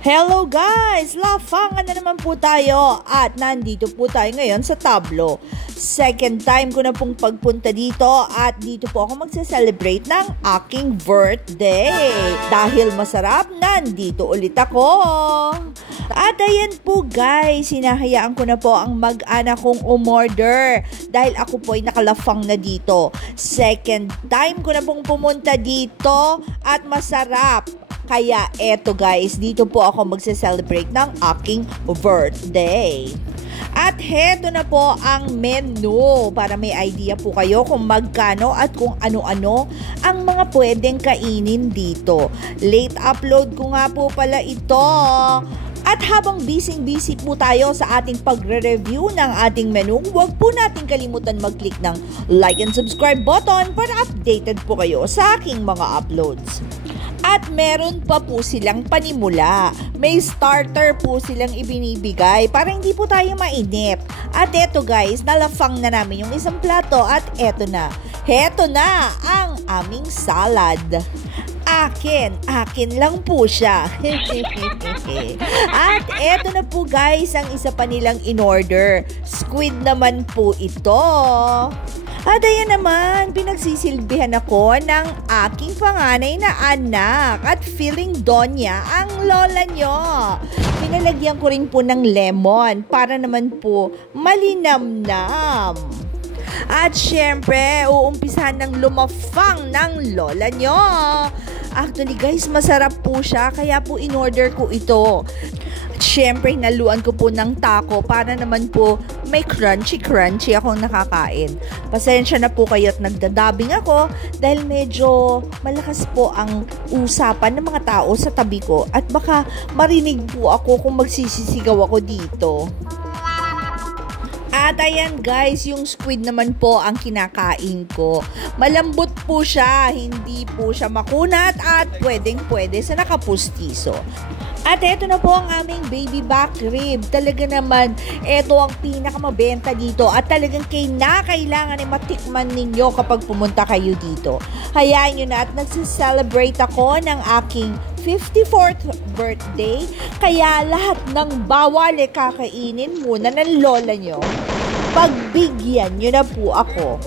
Hello guys! Lafangan na naman po tayo at nandito po tayo ngayon sa Tablo. Second time ko na pong pagpunta dito at dito po ako magse-celebrate ng aking birthday. Dahil masarap, nandito ulit ako. At ayan po guys, hinahayaan ko na po ang mag-anak kong umorder dahil ako po ay nakalafang na dito. Second time ko na pong pumunta dito at masarap. Kaya eto guys, dito po ako magse-celebrate ng aking birthday. At heto na po ang menu para may idea po kayo kung magkano at kung ano-ano ang mga pwedeng kainin dito. Late upload ko nga po pala ito. At habang busy po tayo sa ating pagre-review ng ating menu, huwag po natin kalimutan mag-click ng like and subscribe button para updated po kayo sa aking mga uploads. At meron pa po silang panimula. May starter po silang ibinibigay para hindi po tayo mainip. At eto guys, nalafang na namin yung isang plato at eto na. Heto na ang aming salad. Akin lang po siya. At eto na po guys, ang isa pa nilang in-order. Squid naman po ito. At ayan naman, pinagsisilbihan ako ng aking panganay na anak at feeling donya ang lola nyo. Pinalagyan ko rin po ng lemon para naman po malinamnam. At syempre, uumpisahan ng lumafang ng lola nyo. Actually guys, masarap po siya kaya po in-order ko ito. Siyempre, naluan ko po ng taco para naman po may crunchy akong nakakain. Pasensya na po kayo at nagdadabing ako dahil medyo malakas po ang usapan ng mga tao sa tabi ko at baka marinig po ako kung magsisisigaw ako dito. At ayan guys, yung squid naman po ang kinakain ko. Malambot po siya, hindi po siya makunat at pwedeng-pwede sa nakapustiso. At eto na po ang aming baby back rib. Talaga naman, eto ang pinakamabenta dito at talagang kailangan matikman ninyo kapag pumunta kayo dito. Hayaan nyo na at nagsiselebrate ako ng aking 54th birthday. Kaya lahat ng bawal kakainin muna ng lola nyo. Pagbigyan nyo na po ako.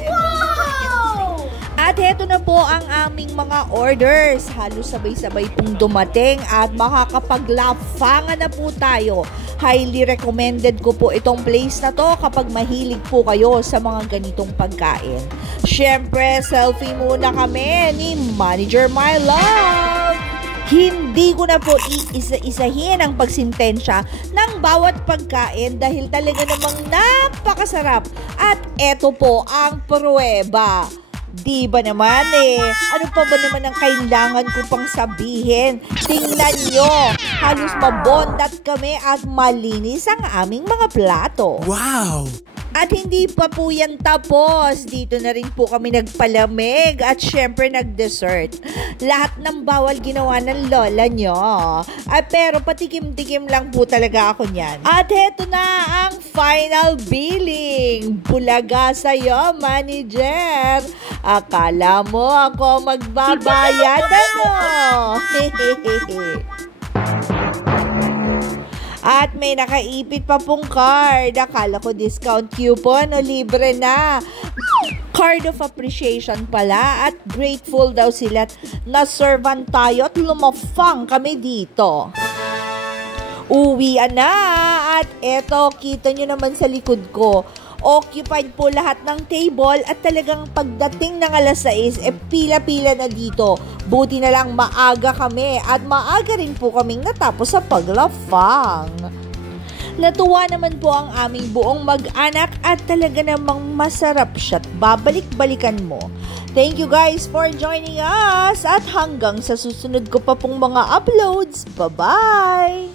At heto na po ang aming mga orders. Halos sabay-sabay pong dumating at makakapaglafangan na po tayo. Highly recommended ko po itong place na to kapag mahilig po kayo sa mga ganitong pagkain. Syempre, selfie muna kami ni Manager My Love. Hindi ko na po iisa-isahin ang pagsintensya ng bawat pagkain dahil talaga namang napakasarap. At eto po ang pruweba. Di ba naman ano pa ba naman ang kailangan ko pang sabihin? Tingnan nyo, halos mabondat kami at malinis ang aming mga plato. Wow! At hindi pa po yan tapos. Dito na rin po kami nagpalamig at syempre nag-dessert. Lahat ng bawal ginawa ng lola nyo. Pero patikim-tikim lang po talaga ako niyan. At heto na ang final billing. Bulaga sa'yo, manager. Akala mo ako magbabayad ano? At may nakaipit pa pong card. Akala ko discount coupon o libre na. Card of appreciation pala at grateful daw sila na servan tayo at lumafang kami dito. Uwian na at eto, kita nyo naman sa likod ko. Occupied po lahat ng table at talagang pagdating ng alas 6, pila-pila na dito. Buti na lang maaga kami at maaga rin po kaming natapos sa paglafang. Natuwa naman po ang aming buong mag-anak at talaga namang masarap siya at babalik-balikan mo. Thank you guys for joining us at hanggang sa susunod ko pa pong mga uploads. Bye-bye!